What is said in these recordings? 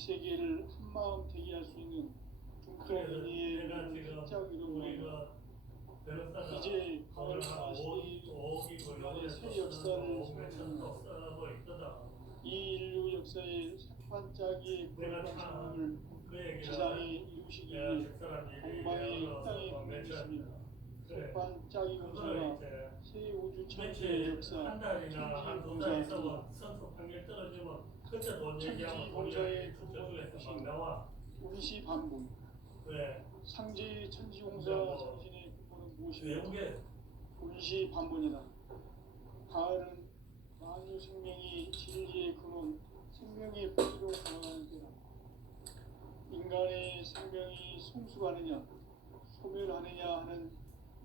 세계를 한마음 되게 할 수 있는 중동인의 휘짝 이름으로 이제 가을 시대의 인간의 새 역사를 세우는 이 인류 역사의 반짝이의 거룩한 생명을 지상에 이루시기 위해 동방의 땅에 보내셨습니다. 반짝이 공사가 새 우주 천지의 역사, 천지 공사, 천지 공사의 근본을 보신 운시 반분, 상제 천지 공사 정신의 근본은 무엇입니까? 운시 반분이다. 가을은 만유 생명이 진리의 근원, 생명의 뿌리로 돌아가는 때다. 인간의 생명이 성숙하느냐, 소멸하느냐 하는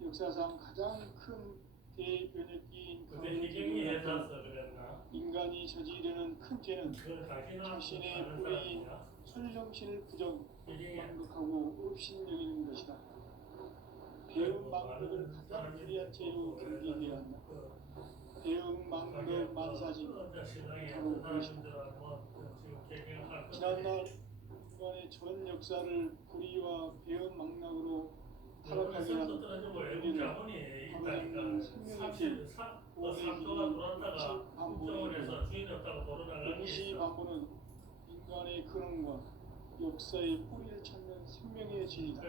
역사상 가장 큰 대변혁기인 인간이 저지르는 큰 죄는 자신의 뿌리인 천정신을 부정망극하고 업신여기는 것이다. 배운 망극을 가장 불리한 죄로 경계해야 한다. 배운 망극 만사진 바로 그것이다. 지난날 인간의 전 역사를 불의와 배은 망락으로 타락하게 한 우리는 바로 생명의 길, 오의 반본이고 운시 반본은 인간의 근원과 역사의 뿌리를 찾는 생명의 진이다.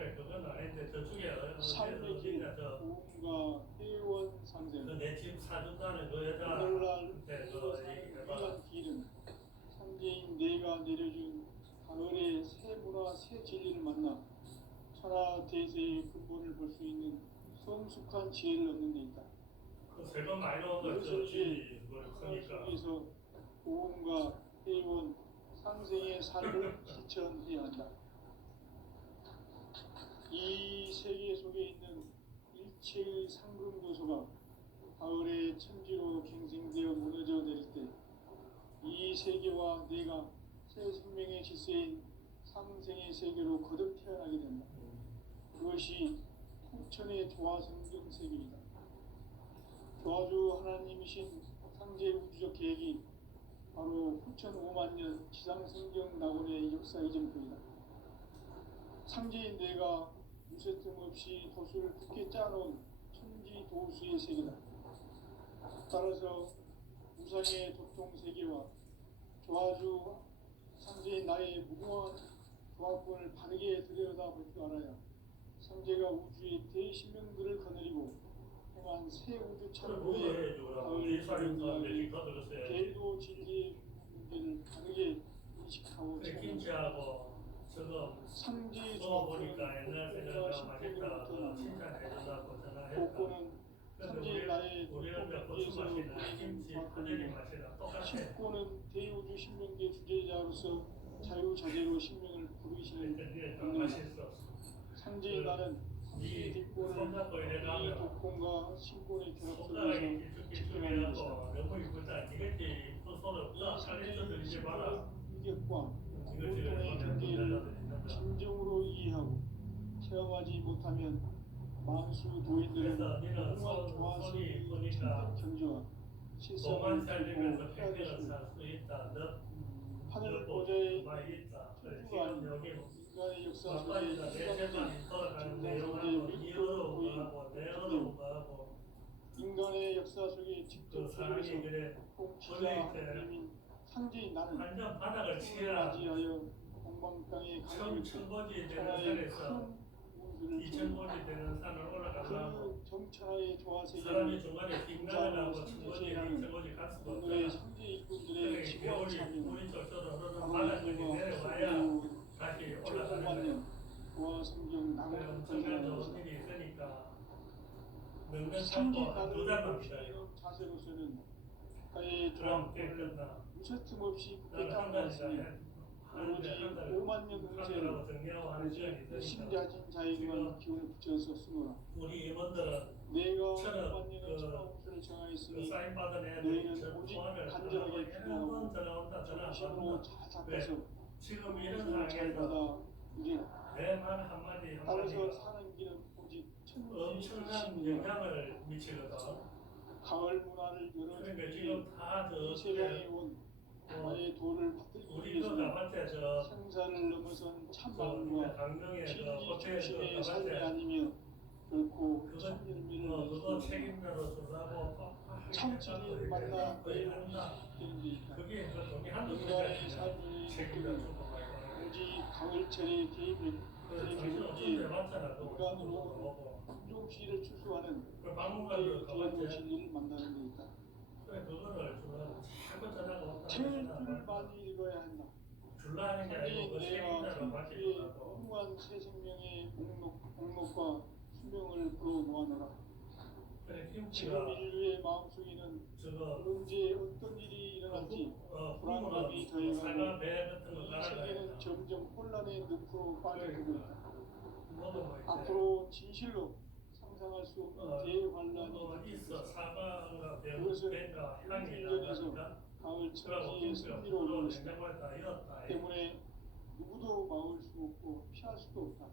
삶의 길, 고음과 회원 상생 오늘날 우리가 사는 위한 길은 상제인 내가 내려준 가을의 새 문화, 새 진리를 만나 천하 대세의 근본을 볼 수 있는 성숙한 지혜를 얻는 데 있다. 이것을 위해 천하 속에서 고음과 회원 상생의 삶을 실천해야 한다. 이 세계 속에 있는 일체의 상금 요소가 가을의 천지로 갱생되어 무너져 내릴 때 이 세계와 내가 새 생명의 질서인 상생의 세계로 거듭 태어나게 된다. 그것이 후천의 조화성경 세계이다. 조화주 하나님이신 상제 우주적 계획이 바로 후천 5만년 지상성경 낙원의 역사 이전표이다. 상제인 내가 무쇠틈 없이 도수를 굳게 짜놓은 천지 도수의 세계다. 따라서 우상의 도통 세계와 조화주 상제인 나의 무궁한 조합권을 바르게 들여다볼 줄 알아야 상제가 우주의 대신명들을 거느리고 행한 새 우주 천국의 가을 조명이야기 궤도 진리의 문제를 바르게 인식하고 체험한다. 상제 조합권은 복권과 신권으로부터 복권은 상제 나의 도통에서 보내준 조합권이고 신권은 대우주 신명계 주제자로서 자유자재로 신명을 부르시는 권능이다. 상제의 나는 이 뒷권을 이 독권과 신권의 결합 속에서 집행하는 것이다. 이 상제의 신권의 인격과 고통의 경계를 진정으로 이해하고 체험하지 못하면 만수 도인들은 무궁한 조화성의 천적 경지와 실성을 들고 헤아릴 수 하늘 보좌의 천주가 아닌 인간의 역사 속에 인간의 중생성의 밀도를 보인 인간의 역사 속에 직접 속에서 통치자 하나님인 상제인 나는 꿈을 맞이하여 공방 땅에 강림했고 천하의 큰 운수를 그 정천하의 조화세계를 인자로 상제제라는 오늘의 상제 일꾼들의 지구와 참여 바로 이들과 천국만년 조화성경 낙원을 건설하는 것이다. 상제 나를 높이는 자세로서는 가의 조합권을 무쇠틈 없이 굳게 짜놓았으니 오로지 5만 년 운세를 오직 심자진 자에게만 기운을 붙여서 쓰노라. 내가 5만 년의 천하 운세를 정하였으니 너희는 오직 간절하게 기도하고 정심으로 잘 잡아서 운세를 잘 받아 누리라. 따라서 사는 길은 오직 천지 신이라. 가을 문화를 열어준 이 세상에 온 나의 도를 받들기 우리 위해서 가봤자 저 생사를 넘어선 참마음과 강릉에 진리 중심의 삶이 아니며 결코 참 열매를 그거 책임자로 주라고 참진을 만나 거의 내용이 한다. 되는 데 있다. 그게 그 돈이 한두 인간의 삶의 책임자 목표는 주고 말고 오직 가을철의 대비를 당신 어쩐데 해봤잖아. 인간으로 존중시를 추수하는 그 박물관도 가봤지. 진리를 만나는 데 있다. 그래 그거를 주라고 자꾸 전화가 왔다. 책을 많이 읽어야 한다. 줄라 하는 게 아니고 그 책임자로 받지 그의 말고. 무한 새 생명의 목록과 수명을 불어 모아놓으라. 그래 지금 김치가 인류의 마음속에는 저거 언제 어떤 일이 일어날지 불안감이 사과 더해가고 배 같은 거 이 갈아가야 세계는 점점 혼란의 늪으로 빠져들고 있다. 뭐 앞으로 진실로 상상할 수 없는 대환란이 있어. 사과가 배가 그것은 향이 인생전에서 나니까 가을 그러고 천지의 승리로 올 것이다. 냉장고에 다 이었다. 때문에 누구도 막을 수 없고 피할 수도 없다.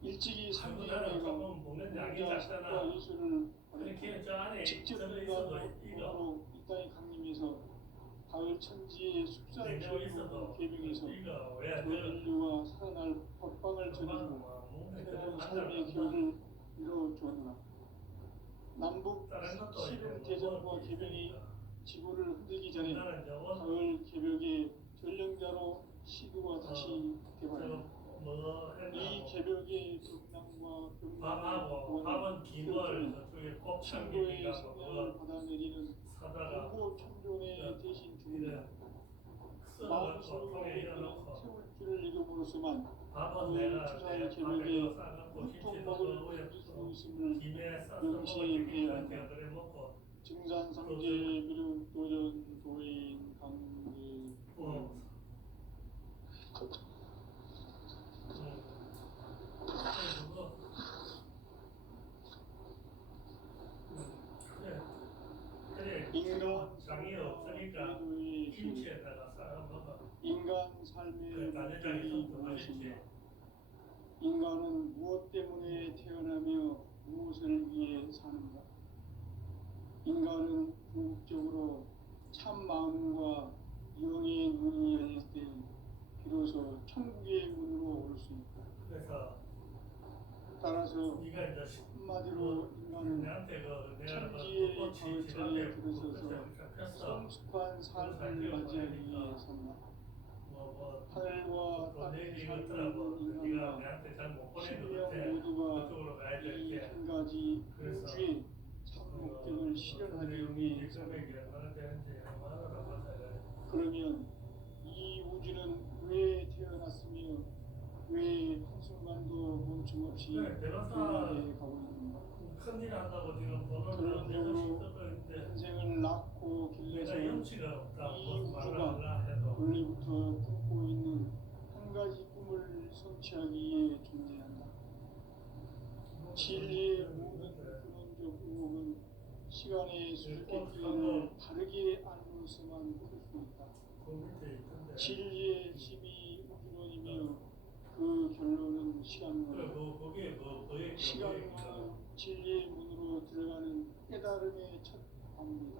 일찍이 상대가 보면 양이 과 작잖아. 예수를 이렇게 저 안에 직접 들어 있어도 이거 바로 이 땅에 강림해서 가을 천지의 숲살 냉장고 있어도 개빙해서 이거 왜 전 인류가 살아날 법방을 저지르고 새로운 삶의 길을 이루어주었노라. 남북 실은 대전과 개변이 지구를 흔들기 전에 가을 개벽의 전령자로 시도가 다시 개발한다. 이 개벽의 벽난과 밥하고 밥은 김을 저쪽에 곱창김이가 성령을 받아내리는 사다가 공보 총종의 대신 죽는다. 마음속으로 세울 줄을 읽음으로써만 밥은 내가 추사의 밥에 개벽에 싸갖고 국통먹을 김치도 수 있음을 김에 싸서 명시해야 한다. 먹으니까 그래 먹고 증산상제 미륵 도전 도인 강제 인간 장이 없으니까 김치에다가 싸 먹어. 인간 삶의 단회장이 목적이 좀 무엇인가? 맛있지. 인간은 무엇 때문에 태어나며 무엇을 위해 사는가? 인간은 궁극적으로 참 마음과 영의 문이 열릴 때 비로소 천국의 문으로 올 수 있다. 그래서 따라서 네가 이제 한마디로 인간은 내한테 내가 천지의 꽃이 가을철에 집안에 들어서서 성숙한 삶을 맞이하기 위해 산다. 하늘과 땅에 살고 있는 네가 인간과 내한테 잘 못 보내는 것 신명 같아. 모두가 그쪽으로 가야 될 이 게. 한 가지 그래서 우주의 참 목적을 실현하기 위해 산다. 금액이 얼마나 되는지 얼마나 알아봐야 그러면 이 우주는 왜 태어났으며 왜 한순간도 멈춤없이 그래, 변호사 변화해 가고 있는가? 큰일 한다고 지금 돈을 결론적으로 있는데 인생을 낳고 길러서 내가 이 염치가 없다고 우주가 말하려 해도 원래부터 꿈꾸고 있는 한 가지 꿈을 성취하기 위해 존재한다. 진리의 모든 근원적 의혹은 시간의 수수께끼를 바르게 알고서만 풀 수 있다. 그 밑에 있던데 진리의 힘이 우주론이며 그 결론은 시간론. 그래 그게 그의 시간론은 진리의 문으로 들어가는 깨달음의 첫 방문이다.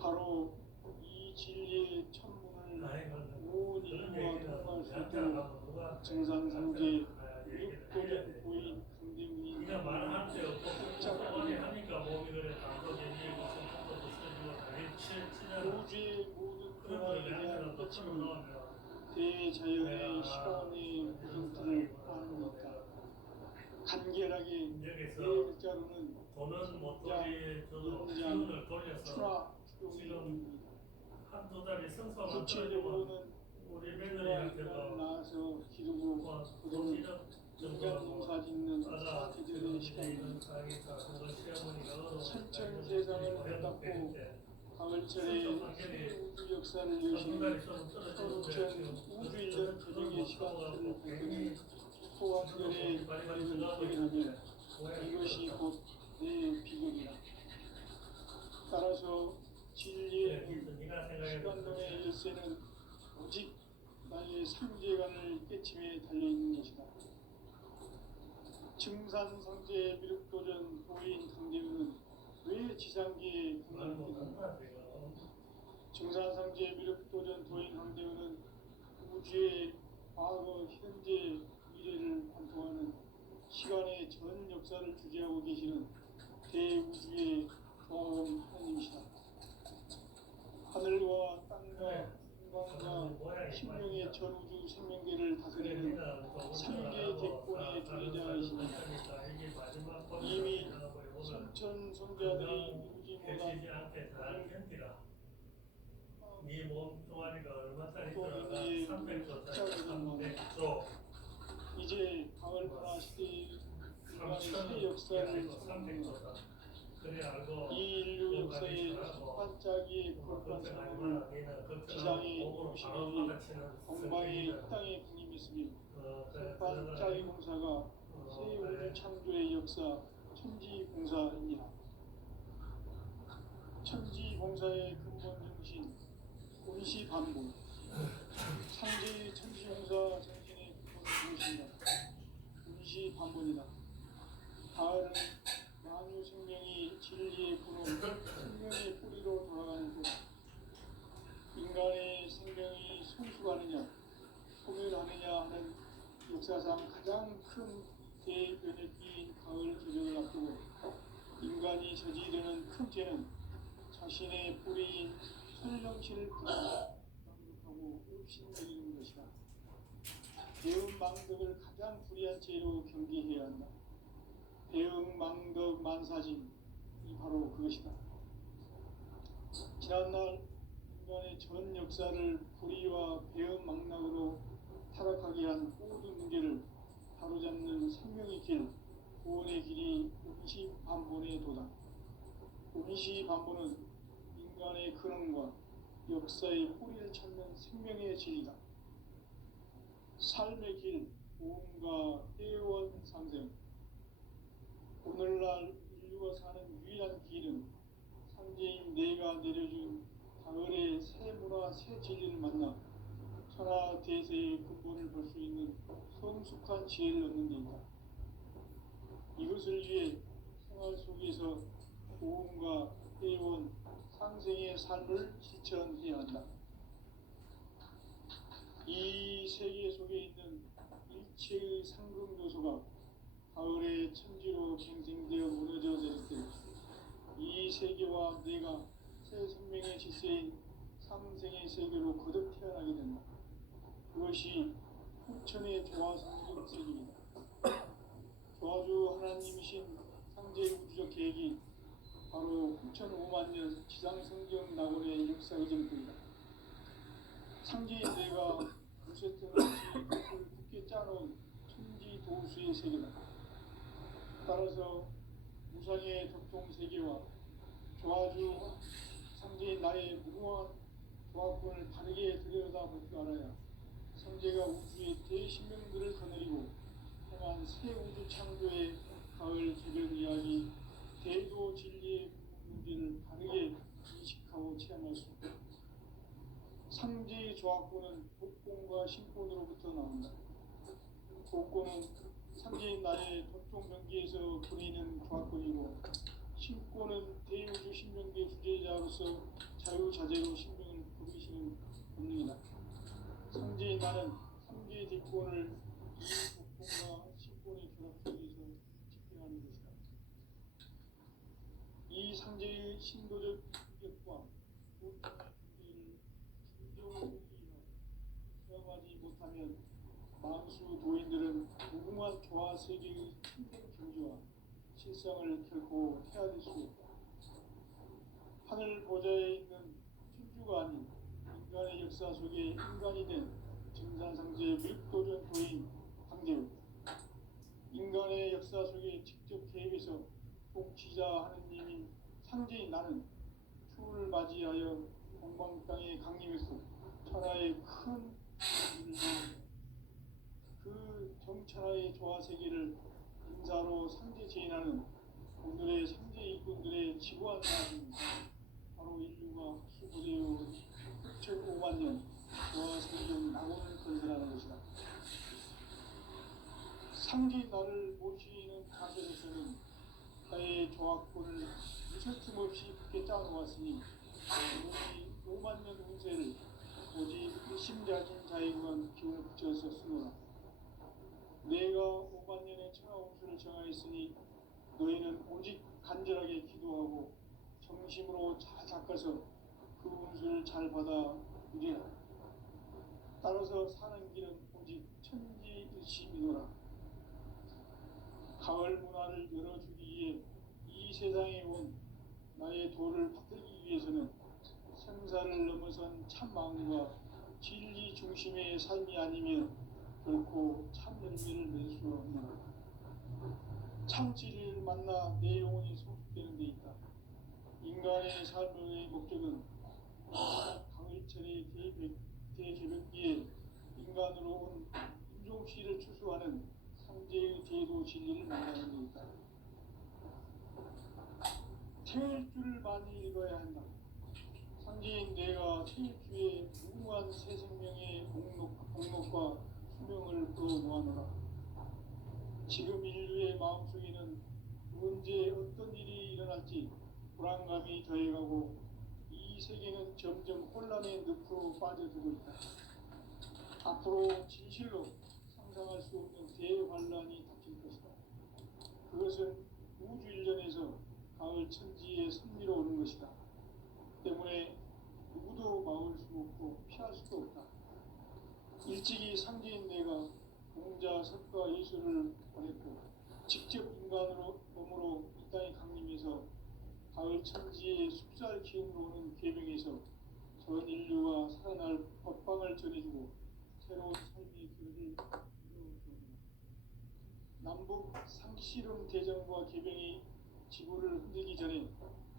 바로 이 진리의 첫문을 온 인류가 통과할 수 있도록 증산상제 육도전 고인 강대문이 네가 말할 때 없고 짝짝하게 하니까 몸이 그래 담도 견디고 손톱도 쓰고 다리 치잖아. 우주의 모든 그런 변화에 걸 대한 내한테는 또 끝은 풀어놓으면 대자연의 시간의 구성들을 하니까 간결하게 네 여기서 글자로는 돈은 못돌이 저도 기운을 돌려서 추나 지금 추동입니다. 한두 달이 성소만 떨어지면 구체적으로는 우리 인간 며느리한테도 낳아서 기르고 그들을 인간 농사 짓는 사계절의 시간입니다. 설천 세상을 닦고 가을철에 우주 역사를 여시는 서울천 우주 일년 조정의 시간을 밝히는 소환절의 이름을 확인하면 이것이 곧 내 비결이다. 따라서 진리의 시간론의 열쇠는 오직 나의 상제관을 깨침에 달려있는 것이다. 증산상제 미륵도전 도인 강대우는 왜 지상계에 강력했는가? 증산상제 미륵도전 도인 황대우는 우주의 과거, 현재, 미래를 관통하는 시간의 전 역사를 주재하고 계시는 대우주의 조화범 하나님이시다. 하늘과 땅과 인간과 신명의 전우주 생명계를 다스리는 삼계 대권의 주제자이시니 이미 선천 성자들이 이루지 못한 네 몸 동아리가 얼마짜리더라? 300조, 300조. 이제 가을문화 시대의 인간의 새 역사를 300조다. 그래 알고 이 인류 역사의 반짝이의 거룩한 성공을 지상의 용신이 건방의 땅에 군림했으며 반짝이 공사가 새 우주 창조의 역사 천지봉사입니다. 천지봉사의 근본 정신 운시반복 상제의 천지봉사 정신의 근본은 무엇인가? 운시반복이다. 가을은 만유 생명이 진리의 근원, 생명의 뿌리로 돌아가는 곳. 인간의 생명이 성숙하느냐, 소멸하느냐 하는 역사상 가장 큰 대변혁기인 가을 저녁을 앞두고 인간이 저지르는 큰 죄는 자신의 뿌리인 설령치를 부정하고 읍신거리는 것이다. 배은망덕을 가장 불의한 죄로 경계해야 한다. 배응망덕 만사진이 바로 그것이다. 지난날 인간의 전 역사를 불의와 배응망락으로 타락하게 한 모든 문제를 바로잡는 생명의 길, 구원의 길이 운시반본에 도다. 운시반본은 인간의 근원과 역사의 뿌리를 찾는 생명의 진리다. 삶의 길, 보험과 회원 상생. 오늘날 인류가 사는 유일한 길은 상제인 내가 내려준 가을의 새 문화, 새 진리를 만나 천하 대세의 근본을 볼 수 있는 성숙한 지혜를 얻는 데 있다. 이것을 위해 생활 속에서 보험과 회원, 상생의 삶을 실천해야 한다. 이 세계 속에 있는 일체의 상금 요소가 가을의 천지로 갱생되어 무너져 내릴 때 이 세계와 내가 새 생명의 질서인 상생의 세계로 거듭 태어나게 된다. 그것이 후천의 조화성경 세계입니다. 조화주 하나님이신 상제의 우주적 계획이 바로 9,500,000년 지상성경 낙원의 역사 의정입니다. 상제인 내가 무쇠등 없이 흙을 굳게 짜놓은 천지 도수의 세계다. 따라서 무상의 덕통세계와 조화주 상제인 나의 무궁한 조화권을 바르게 들여다볼 줄 알아야 상제가 우주의 대신명들을 거느리고 행한 새 우주 창조의 가을 개변 이야기 대도 진리의 문제를 바르게 인식하고 체험할 수 있다. 상제의 조화권은 복권과 신권으로부터 나온다. 복권은 상제인 나의 도통 경기에서 부리는 조화권이고 신권은 대우주 신명계 주제자로서 자유자재로 신명을 부르시는 본능이다. 상제인 나는 3개의 대권을 이 복권과 신권의 결합 속에서 집행하는 것이다. 이 상제의 신도적 인격과 도통의 경계를 진정으로 수행하지 못하면 만수 도인들은 무궁한 조화 세계의 참된 경지와 실상을 결코 헤아릴 수 없다. 하늘 보좌에 있는 천주가 아닌 인간의 역사 속에 인간이 된 증산상제 미륵도전 도인 황제우. 인간의 역사 속에 직접 개입해서 통치자 하느님인 상제인 나는 추를 맞이하여 동방 땅에 강림했고 천하의 큰 일을 그 정천하의 조화 세계를 인사로 상제 제인하는 오늘의 상제 일꾼들의 지구한 사람입니다. 바로 인류가 수고되어 9,500,000년 조화 성경 낙원을 건설하는 것이다. 상제 나를 모시는 자세로서는 나의 조화권을 무설틈 없이 굳게 짜놓았으니 우리 5만 년 운세를 오직 일심자진 자에게만 기운을 붙여서 쓰노라. 내가 5만 년의 천하 운수를 정하였으니 너희는 오직 간절하게 기도하고 정심으로 잘 닦아서 그 운수를 잘 받아 누리라. 따라서 사는 길은 오직 천지일심이노라. 가을 문화를 열어주기 위해 이 세상에 온 나의 도를 받들기 위해서는 생사를 넘어선 참 마음과 진리 중심의 삶이 아니면 결코 참 열매를 맺을 수 없노라. 참 진리를 만나 내 영혼이 성숙되는 데 있다. 인간의 삶의 목적은 가을철의 대개벽기에 인간으로 온 인종시를 추수하는 상제의 제도 진리를 만나는 데 있다. 태일주를 많이 읽어야 한다. 상제인 내가 태일주에 무궁한 새 생명의 목록과 수명을 풀어놓아노라. 지금 인류의 마음속에는 언제 어떤 일이 일어날지 불안감이 더해가고 이 세계는 점점 혼란의 늪으로 빠져들고 있다. 앞으로 진실로 상상할 수 없는 대환란이 닥칠 것이다. 그것은 우주 일련에서 가을 천지의 섭리로 오는 것이다. 때문에 누구도 막을 수 없고 피할 수도 없다. 일찍이 상제인 내가 공자, 석가, 예수를 보냈고 직접 인간으로 몸으로 이 땅에 강림해서 가을 천지의 숲살 기운으로 오는 계명에서 전 인류가 살아날 법방을 전해주고 새로운 삶의 길을 이루어줍니다. 남북 상씨름 대전과 계명이 지구를 흔들기 전에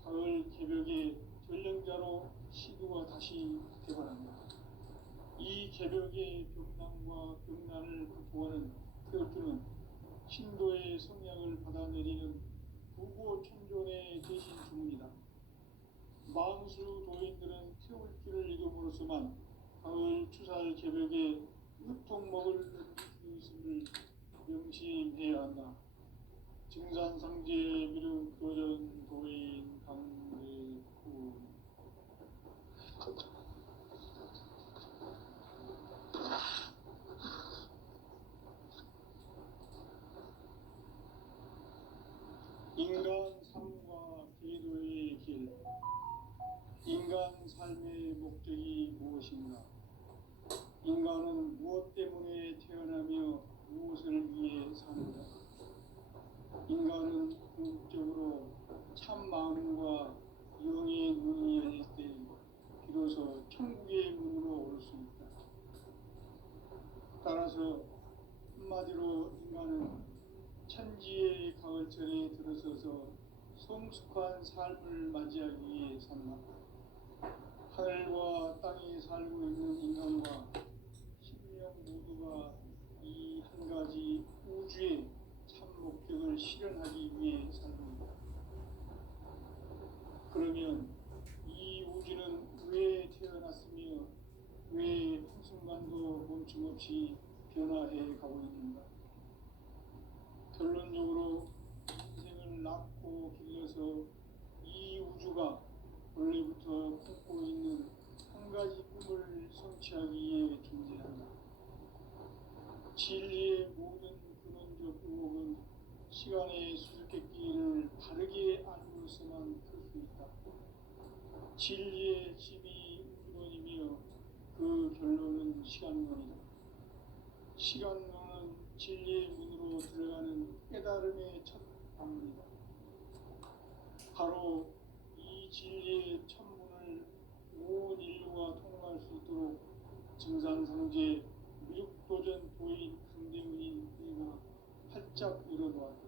가을 개벽의 전령자로 시두가 다시 되관합니다. 이 개벽의 병난과 병난을 극복하는 태울주는 신도의 성약을 받아내리는 부고천존의 대신 주문이다. 망수 도인들은 태울주를 읽음으로써만 가을 추살 개벽에 유통먹을 넘길 수 있음을 명심해야 한다. 증산상제 미륵 도전 도인 강대구 인간 삶과 계도의 길. 인간 삶의 목적이 무엇인가? 인간은 무엇 때문에 태어나며 무엇을 위해 사는가? 인간은 궁극적으로 참 마음과 영의 문이 열릴 때 비로소 천국의 문으로 올 수 있다. 따라서 한마디로 인간은 천지의 가을철에 들어서서 성숙한 삶을 맞이하기 위해 산다. 하늘과 땅에 살고 있는 인간과 신명 모두가 이 한 가지 우주의 참 목적을 실현하기 위해 살고 있다. 그러면 이 우주는 왜 태어났으며 왜 한순간도 멈춤없이 변화해 가고 있는가? 결론적으로 인생을 낳고 길러서 이 우주가 원래부터 품고 있는 한 가지 꿈을 성취하기 위해 존재한다. 진리의 모든 근원적 의혹은 시간의 수수께끼를 바르게 알고서만 풀 수 있다. 진리의 핵심이 우주론이며 그 결론은 시간론이다. 시간론은 진리의 문으로 들어가는 깨달음의 첫 방문이다. 바로 이 진리의 첫 문을 온 인류가 통과할 수 있도록 증산상제 미륵도전 도인 강대문인 내가 활짝 열어놓았다.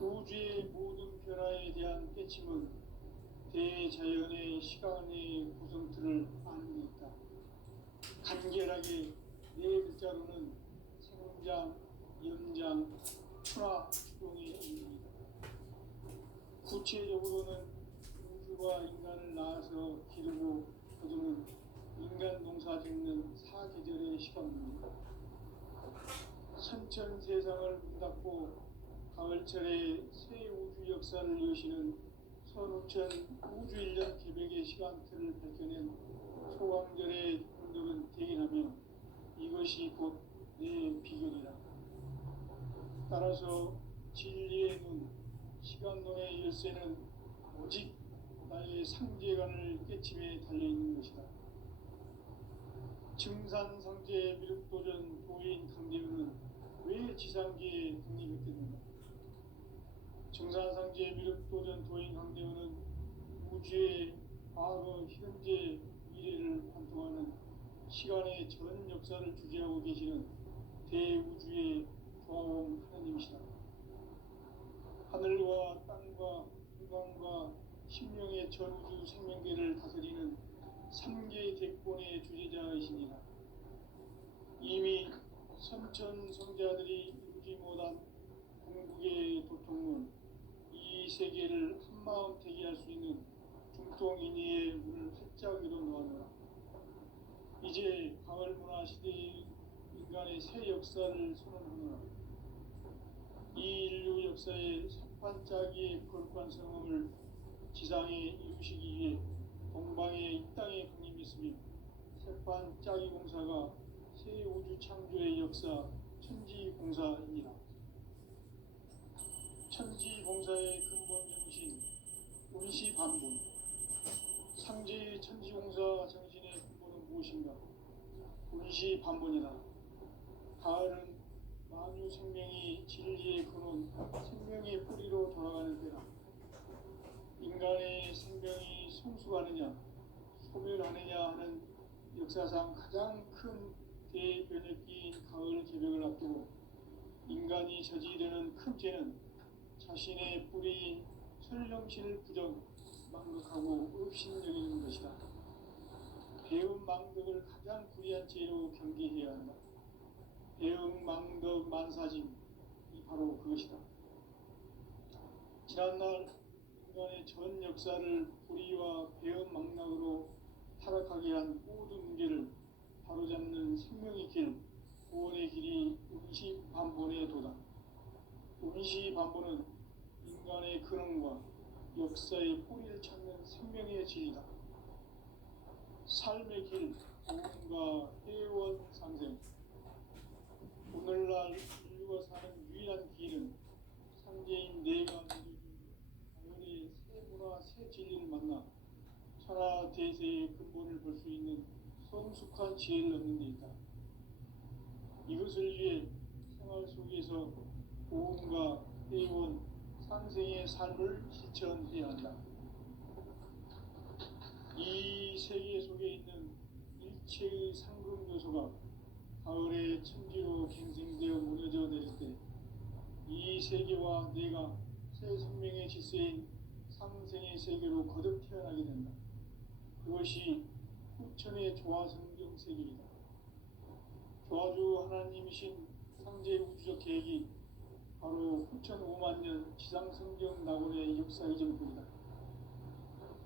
우주의 모든 변화에 대한 깨침은 대자연의 시간의 구성틀을 아는 데 있다. 간결하게 네 글자로는 생장, 연장, 출하, 추동의 의미입니다. 구체적으로는 우주가 인간을 낳아서 기르고 거두는 인간 농사 짓는 사계절의 시간입니다. 선천 세상을 문 닫고 가을철에 새 우주 역사를 여시는 선우천 우주일년 계백의 시간표를 밝혀낸 소강절의 분들은 대견하며 이것이 곧 내 비결이라. 따라서 진리의 눈, 시간론의 열쇠는 오직 나의 상제관을 깨침에 달려있는 것이다. 증산상제 미륵도전 도인 강대우는 왜 지상계에 독립했겠는가? 증산상제 미륵도전 도인 강대우는 우주의 과거, 현재, 미래를 관통하는 시간의 전 역사를 주재하고 계시는 대우주의 조화원 하나님이시다. 하늘과 땅과 공간과 신명의 전우주 생명계를 다스리는 3개 대권의 주제자이시니라. 이미 선천성자들이 이루지 못한 궁극의 도통은 이 세계를 한마음 대기할 수 있는 중통인의의 문을 활짝 열어놓았노라. 이제 가을문화 시대의 인간의 새 역사를 선언하노라. 이 인류 역사의 새반짝이의 거룩한 성음을 지상에 이루시기 위해 동방의 이 땅에 강림했으며 새반짝이 공사가 새 우주 창조의 역사 천지공사입니다. 천지공사의 근본 정신 운시반본. 상제의 천지공사 정신의 근본은 무엇인가? 운시반본이다. 가을은 만유 생명이 진리의 근원, 생명의 뿌리로 돌아가는 때라. 인간의 생명이 성숙하느냐, 소멸하느냐 하는 역사상 가장 큰 대변혁기인 가을 개벽을 앞두고 인간이 저지르는 큰 죄는 자신의 뿌리인 설령신을 부정, 망극하고 업신여기는 것이다. 배움 망덕을 가장 불의한 죄로 경계해야 한다. 배움 망덕 만사짐이 바로 그것이다. 지난날 인간의 전 역사를 불의와 배움 망락으로 타락하게 한 모든 문제를 바로잡는 생명의 길, 구원의 길이 운시반본의 도다. 운시반본은 인간의 근원과 역사의 뿌리를 찾는 생명의 진리다. 삶의 길, 도움과 회원 상생. 오늘날 인류가 사는 유일한 길은 상제인 내가 가을의 새 문화, 새 진리를 만나 천하 대세의 근본을 볼 수 있는 성숙한 지혜를 얻는 데 있다. 이것을 위해 생활 속에서 도움과 회원, 상생의 삶을 실천해야 한다. 이 세계 속에 있는 일체의 상금 요소가 가을의 천지로 갱생되어 무너져 내릴 때 이 세계와 내가 새 생명의 질서인 상생의 세계로 거듭 태어나게 된다. 그것이 후천의 조화성경 세계이다. 조화주 하나님이신 상제 우주적 계획이 바로 후천 5만 년 지상성경 낙원의 역사 이전부이다.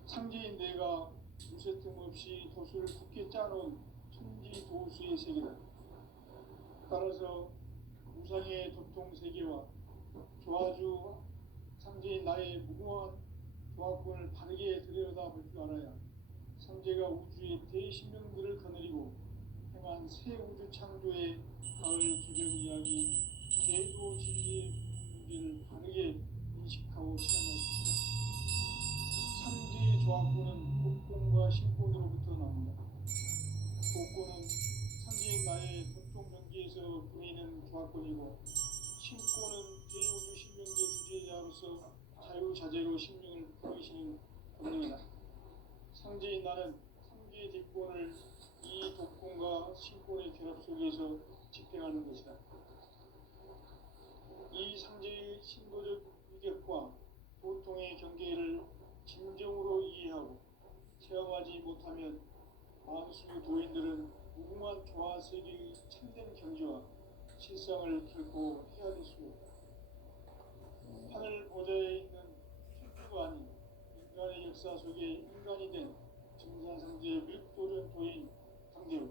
상제인 내가 무쇠뜸 없이 도수를 굳게 짜놓은 천지 도수의 세계다. 따라서 우상의 도통 세계와 조화주 상제인 나의 무궁한 조화권을 바르게 들여다볼 줄 알아야 상제가 우주의 대신명들을 거느리고 행한 새 우주 창조의 가을 기별 이야기, 제도 진리의 문제를 바르게 인식하고 체험할 수 있다. 상제의 조화권은 복권과 신권으로부터 나온다. 복권은 상제인 나의 도통 경계에서 보이는 조화권이고, 신권은 대우주 신명계 주제자로서 자유자재로 신명을 풀어주시는 권능이다. 상제인 나는 상제의 대권을 이 독권과 신권의 결합 속에서 집행하는 것이다. 이 상제의 신도적 위격과 도통의 경계를 진정으로 이해하고 체험하지 못하면 만수 도인들은 무궁한 조화 세계의 참된 경지와 실상을 결코 헤아릴 수 없다. 하늘 보좌에 있는 천주가 아닌 인간의 역사 속에 인간이 된 증산상제 밀도전 도인 강대우.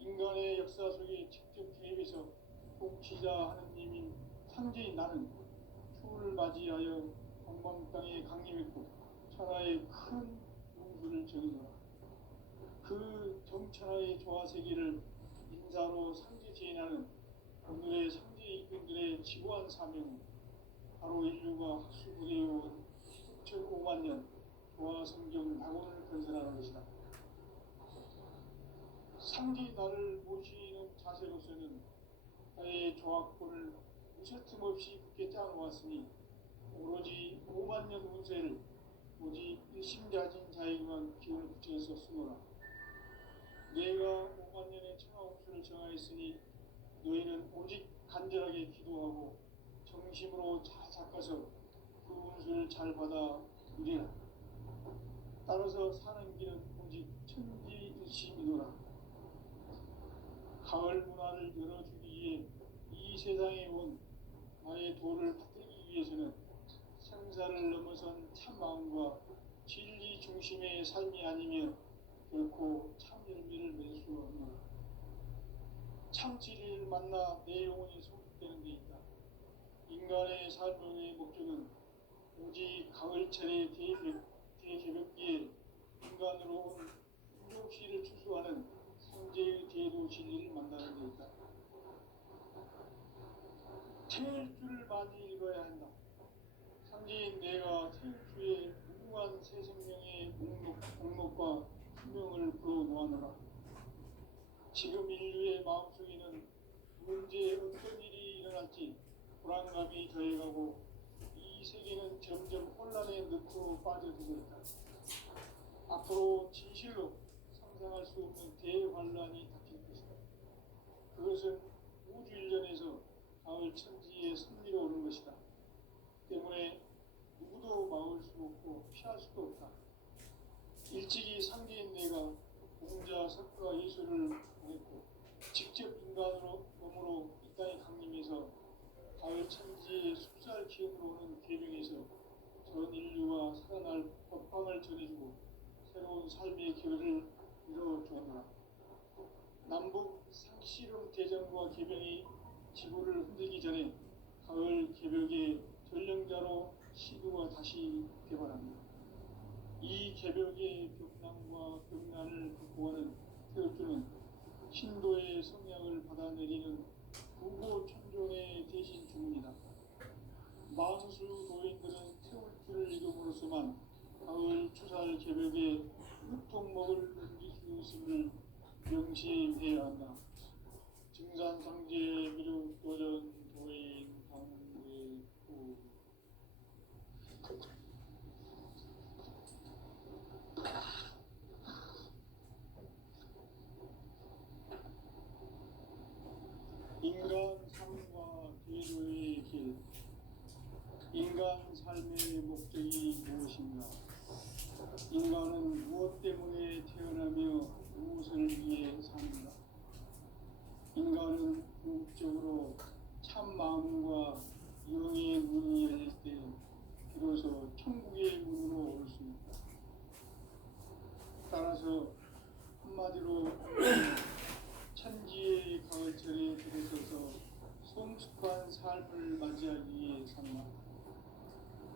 인간의 역사 속에 직접 개입해서 통치자 하느님인 상제인 나는 추를 맞이하여 동방 땅에 강림했고 천하의 큰 용수를 정의노라. 그 정천하의 조화세계를 인사로 상지지인하는 오늘의 상지 일꾼들의 지구한 사명은 바로 인류가 학수부대해온 6,5만 년 조화성경 낙원을 건설하는 것이다. 상지 나를 모시는 자세로서는 나의 조합권을 무쇠틈 없이 굳게 짜놓았으니 오로지 5만 년 운세를 오직 일심자진 자에게만 기운을 붙여서 쓰노라. 내가 5만 년의 천하홍수를 정하였으니 너희는 오직 간절하게 기도하고 정심으로 잘 닦아서 그 운수를 잘 받아 누리라. 따라서 사는 길은 오직 천지일심이노라. 가을 문화를 열어주기 위해 이 세상에 온 나의 도를 받들기 위해서는 생사를 넘어선 참 마음과 진리 중심의 삶이 아니면 결코 참 열매를 맺을 수 없노라. 참 진리를 만나 내 영혼이 소속되는 데 있다. 인간의 삶의 목적은 오직 가을철의 대개벽기에 인간으로 온 인종씨를 추수하는 성제의 대도 진리를 만나는 데 있다. 태일 줄을 많이 읽어야 한다. 상지인 내가 태일주의 무궁한 새 생명의 목록과 수명을 불어놓아노라. 지금 인류의 마음속에는 언제 어떤 일이 일어날지 불안감이 더해가고 이 세계는 점점 혼란의 늪으로 빠져들고 있다. 앞으로 진실로 상상할 수 없는 대환란이 닥칠 것이다. 그것은 우주 일련에서 가을 천지의 승리로 오는 것이다. 때문에 누구도 막을 수 없고 피할 수도 없다. 일찍이 상계인 내가 공자, 석가, 예수를 보냈고 직접 인간으로 몸으로 이 땅에 강림해서 가을 천지의 숲살 기운으로 오는 계명에서 전 인류와 살아날 법방을 전해주고 새로운 삶의 기회를 이뤄주었노라. 남북 상씨름 대전과 계병이 지구를 흔들기 전에 가을 개벽의 전령자로 시도가 다시 개발합니다. 이 개벽의 벽난과 벽난을 극복하는 태엽주는 신도의 성향을 받아내리는 부고 천종의 대신 주문이다. 마수수 도인들은 태울주를 읽음으로써만 가을 추살 개벽의 흙통목을 넘길 수 있음을 명시해야 한다. 증산상제 미륵 도전 도인 강대구 인간 삶과 기도의 길. 인간 삶의 목적이 무엇인가? 인간은 무엇 때문에 태어나며 무엇을 위해 사는가? 인간은 궁극적으로 참 마음과 영의 문이 열릴 때 비로소 천국의 문으로 올 수 있다. 따라서 한마디로 천지의 가을철에 들어서서 성숙한 삶을 맞이하기 위해 산다.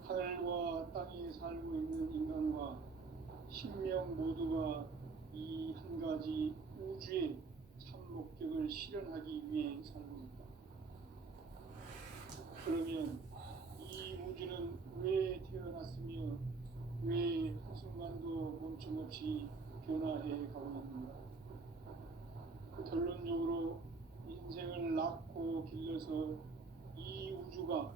하늘과 땅에 살고 있는 인간과 신명 모두가 이 한 가지 우주의 참 목적을 실현하기 위해 살고 있다. 그러면 이 우주는 왜 태어났으며 왜 한순간도 멈춤없이 변화해 가고 있는가? 결론적으로 인생을 낳고 길러서 이 우주가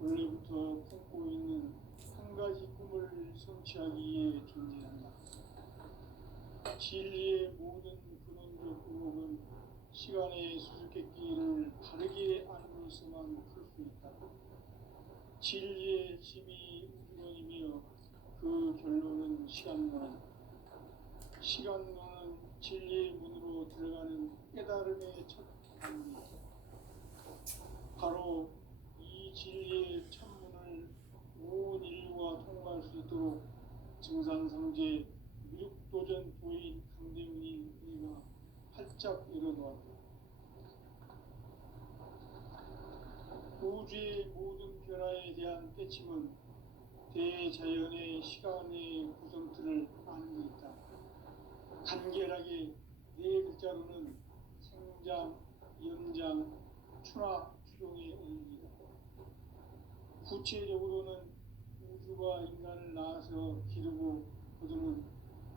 원래부터 품고 있는 한 가지 꿈을 성취하기 위해 존재한다. 진리의 모든 근원적 의혹은 시간의 수수께끼를 바르게 알고서만 풀 수 있다. 진리의 힘이 우주론이며 그 결론은 시간론이다. 시간론은 진리의 문으로 들어가는 깨달음의 첫 단계이다. 바로 이 진리의 천문을 온 인류가 통과할 수 있도록 증산상제 미륵도전 도인 강대문이가 활짝 열어놓았다. 우주의 모든 변화에 대한 깨침은 대자연의 시간의 구성틀을 아는 데 있다. 간결하게 네 글자로는 생장, 연장, 추나 추동의 의미다. 구체적으로는 우주가 인간을 낳아서 기르고 거두는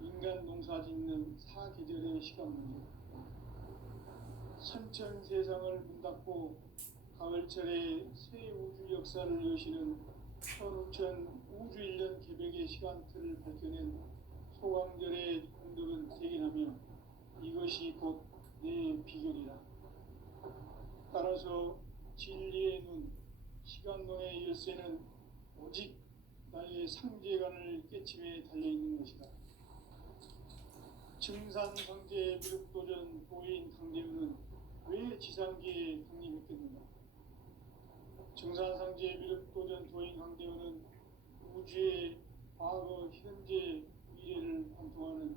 인간 농사 짓는 사계절의 시간 문제. 선천 세상을 문 닫고 가을철에 새 우주 역사를 여시는 천우천 우주 1년 개백의 시간틀을 밝혀낸 소강절의 공덕은 대견하며 이것이 곧 내 비결이라. 따라서 진리의 눈, 시간론의 열쇠는 오직 나의 상제관을 깨침에 달려있는 것이다. 증산상제 미륵도전 도인 강제우는 왜 지상계에 독립했겠는가? 증산상제 미륵도전 도인 강제우는 우주의 과거, 현재, 미래를 관통하는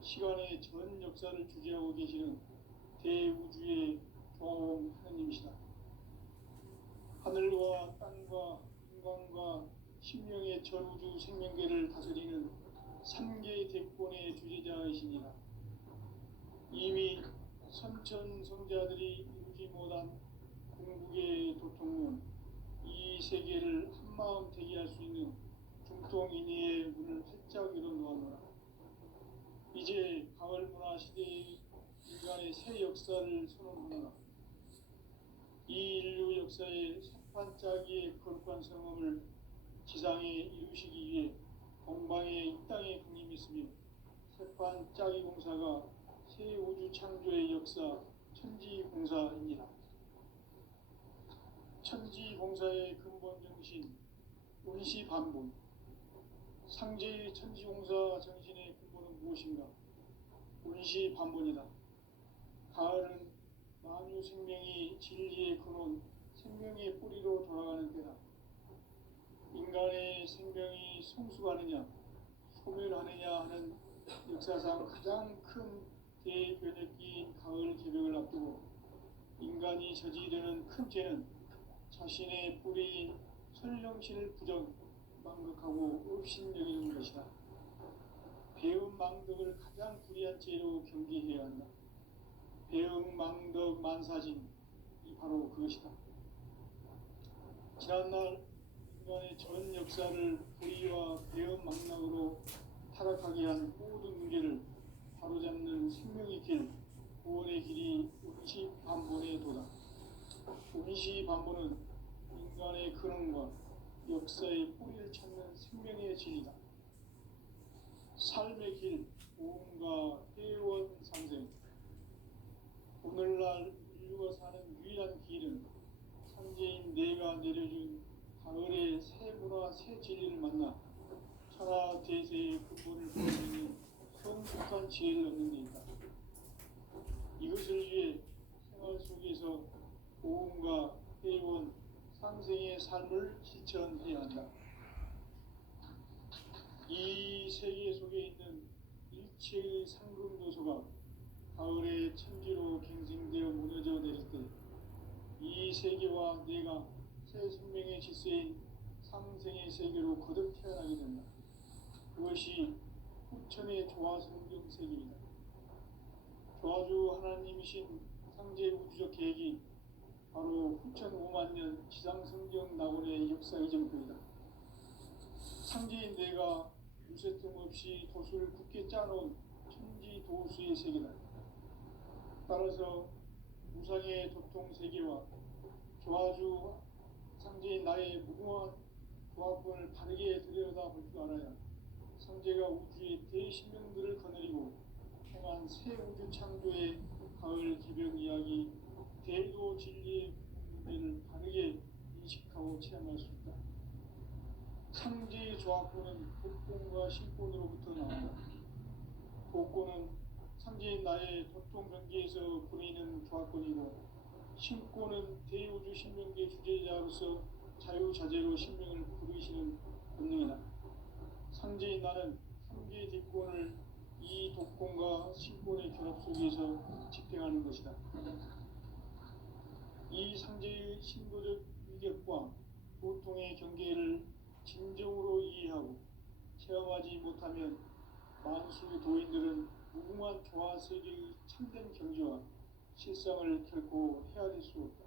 시간의 전 역사를 주재하고 계시는 대우주의 조화원 하느님이시다. 하늘과 땅과 인간과 신명의 전우주 생명계를 다스리는 삼계 대권의 주제자이시니라. 이미 선천성자들이 이루지 못한 궁극의 도통문, 이 세계를 한마음 대기할 수 있는 중통인의의 문을 활짝 열어놓아노라. 이제 가을 문화 시대의 인간의 새 역사를 선언하노라. 이 인류 역사의 새판짜기의 거룩한 성험을 지상에 이루시기 위해 동방에 이 땅에 군림했으며 새판짜기 공사가 새 우주 창조의 역사 천지공사입니다. 천지공사의 근본 정신 운시반본. 상제의 천지공사 정신의 근본은 무엇인가? 운시반본이다. 가을은 만유 생명이 진리의 근원, 생명의 뿌리로 돌아가는 때다. 인간의 생명이 성숙하느냐, 소멸하느냐 하는 역사상 가장 큰 대변혁기인 가을 개벽을 앞두고 인간이 저지르는 큰 죄는 자신의 뿌리인 설령신을 부정, 망극하고 업신여기는 것이다. 배음 망덕을 가장 불의한 죄로 경계해야 한다. 배음 망덕 만사진이 바로 그것이다. 지난날 인간의 전 역사를 불의와 배음 망락으로 타락하게 한 모든 문제를 바로잡는 생명의 길, 구원의 길이 운시반본의 도다. 운시반본은 인간의 근원과 역사의 뿌리를 찾는 생명의 진리다. 삶의 길, 보험과 회원 상생. 오늘날 인류가 사는 유일한 길은 상제인 내가 내려준 가을의 새 문화, 새 진리를 만나 천하 대세의 근본을 보여주는 성숙한 지혜를 얻는 데 있다. 이것을 위해 생활 속에서 보험과 회원, 상생의 삶을 실천해야 한다. 이 세계 속에 있는 일체의 상금 요소가 가을의 천지로 갱생되어 무너져 내릴 때 이 세계와 내가 새 생명의 질서인 상생의 세계로 거듭 태어나게 된다. 그것이 후천의 조화성경 세계이다. 조화주 하나님이신 상제 우주적 계획이 바로 후천 5만년 지상성경 낙원의 역사 이전표이다. 상제인 내가 유세틈 없이 도수를 굳게 짜놓은 천지 도수의 세계다. 따라서 무상의 도통 세계와 조화주 상제인 나의 무궁한 조화권을 바르게 들여다볼 줄 알아야 상제가 우주의 대신명들을 거느리고 행한 새 우주 창조의 가을 개벽 이야기, 대도 진리의 문제를 바르게 인식하고 체험할 수 있다. 상제의 조화권은 독권과 신권으로부터 나온다. 독권은 상제인 나의 도통 경계에서 부리는 조화권이고, 신권은 대우주 신명계 주제자로서 자유자재로 신명을 부르시는 본능이다. 상제인 나는 3개의 대권을 이 독권과 신권의 결합 속에서 집행하는 것이다. 이 상제의 신도적 위격과 보통의 경계를 진정으로 이해하고 체험하지 못하면 만수 도인들은 무궁한 조화 세계의 참된 경지와 실상을 결코 헤아릴 수 없다.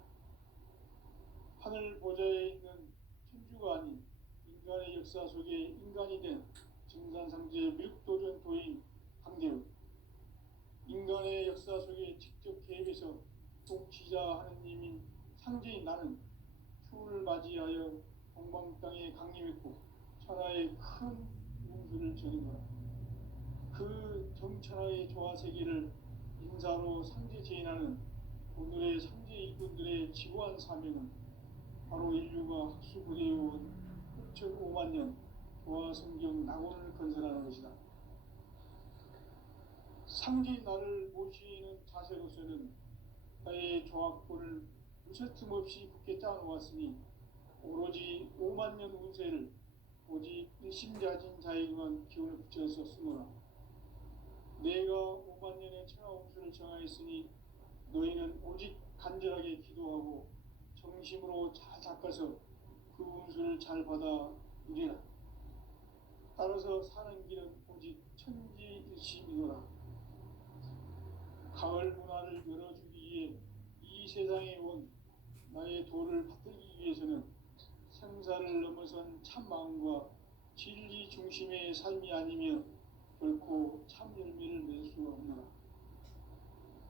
하늘 보좌에 있는 천주가 아닌 인간의 역사 속에 인간이 된 증산상제 밀도전 도인 강대우, 인간의 역사 속에 직접 개입해서 통치자 하느님인 상제인 나는 추운을 맞이하여 동방 땅에 강림했고 천하의 큰 운수를 전한 거라. 그 정천하의 조화 세계를 인사로 상제 제인하는 오늘의 상제 일꾼들의 지고한 사명은 바로 인류가 학수부대해온 6,500만 년 조화 성경 낙원을 건설하는 것이다. 상제인 나를 모시는 자세로서는 나의 조합권을 무쇠틈 없이 굳게 짜놓았으니 오로지 5만 년 운세를 오직 일심자진 자에게만 기운을 붙여서 쓰노라. 내가 5만 년의 천하 운수를 정하였으니 너희는 오직 간절하게 기도하고 정심으로 잘 닦아서 그 운수를 잘 받아 누리라. 따라서 사는 길은 오직 천지일심이노라. 가을 문화를 열어주기 위해 이 세상에 온 나의 도를 받들기 위해서는 생사를 넘어선 참 마음과 진리 중심의 삶이 아니며 결코 참 열매를 낼 수 없노라.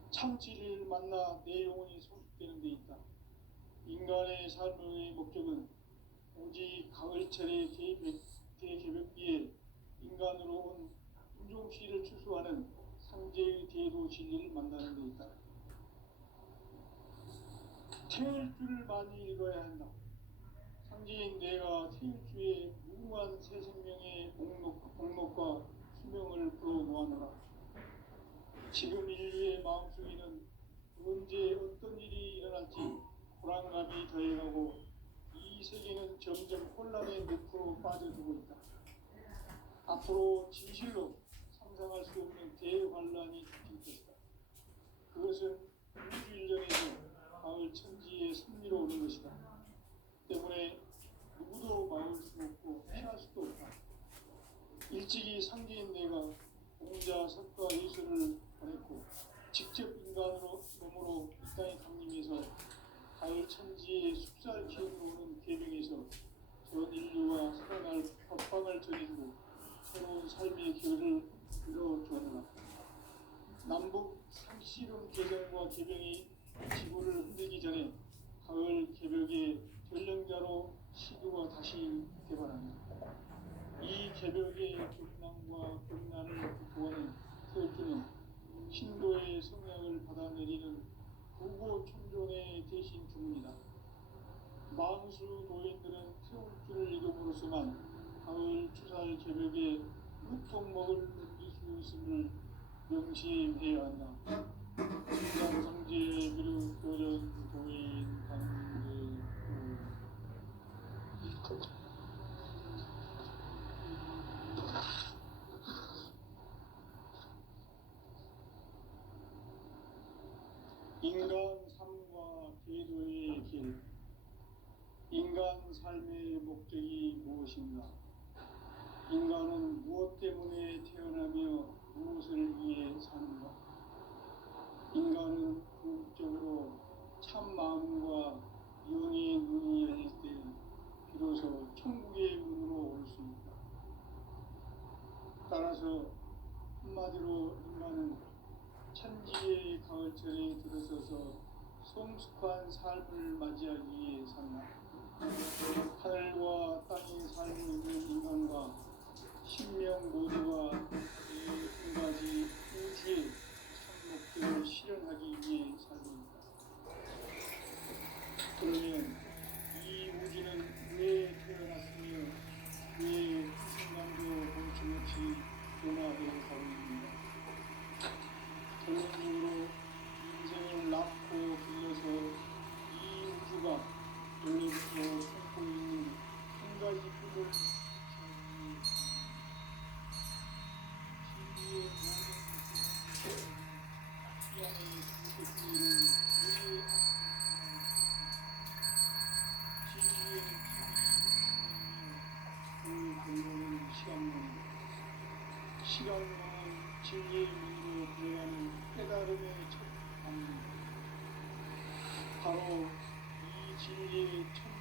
참 진리를 만나 내 영혼이 소식되는 데 있다. 인간의 삶의 목적은 오직 가을철의 대개벽기에 인간으로 온 인종시를 추수하는 상제의 대도 진리를 만나는 데 있다. 태일주를 많이 읽어야 한다. 상제인 내가 태일주의 무궁한 새 생명의 목록과 수명을 풀어놓아노라. 지금 인류의 마음속에는 언제 어떤 일이 일어날지 불안감이 더해가고 이 세계는 점점 혼란의 늪으로 빠져들고 있다. 앞으로 진실로 상상할 수 없는 대환란이 닥칠 것이다. 그것은 우주 일련에서 가을 천지의 섭리로 오는 것이다. 때문에 누구도 막을 수 없고 피할 수도 없다. 일찍이 상제인 내가 공자, 석가, 예수를 보냈고 직접 인간으로 몸으로 이 땅에 강림해서 가을 천지의 숲살 기운으로 오는 계명에서 전 인류와 살아날 법방을 전해주고 새로운 삶의 길을 이뤄주었노라. 남북 상씨름 개정과 개병이 지구를 흔들기 전에 가을 개벽의 전령자로 시교가 다시 개발한다. 이 개벽의 경랑과 경란을 극복하는 태일주는 신도의 성약을 받아내리는 부고천존의 대신 주문이다. 만수 도인들은 태울주를 읽음으로써만 가을 추살 개벽에 무통목을 넘길 수 있음을 명심해야 한다. 진상성지의 미륵 도전 도인 강대우. 인간 삶과 계도의 길. 인간 삶의 목적이 무엇인가? 인간은 무엇 때문에 태어나며 무엇을 위해 사는가? 인간은 궁극적으로 참 마음과 영의 눈이 열릴 때 비로소 천국의 문으로 올 수 있다. 따라서 한마디로 인간은 천지의 가을철에 들어서서 성숙한 삶을 맞이하기 위해 산다. 하늘과 땅의 삶을 있는 인간과 신명 모두가 이 한 가지 우주의 참 목적을 실현하기 위해 살고 있다. 그러면 이 우주는 왜 태어났으며 왜 한순간도 거침없이 변화되어 가고 있는가? 결론적으로 인생을 낳고 길러서 이 우주가 원래부터 품고 있는 한 가지 꿈을 진리의 모든 피안의 선택지를 이해하고 진리의 진리의 문으로 들어가는 깨달음의 첫 단계. 바로 이 진리의 첫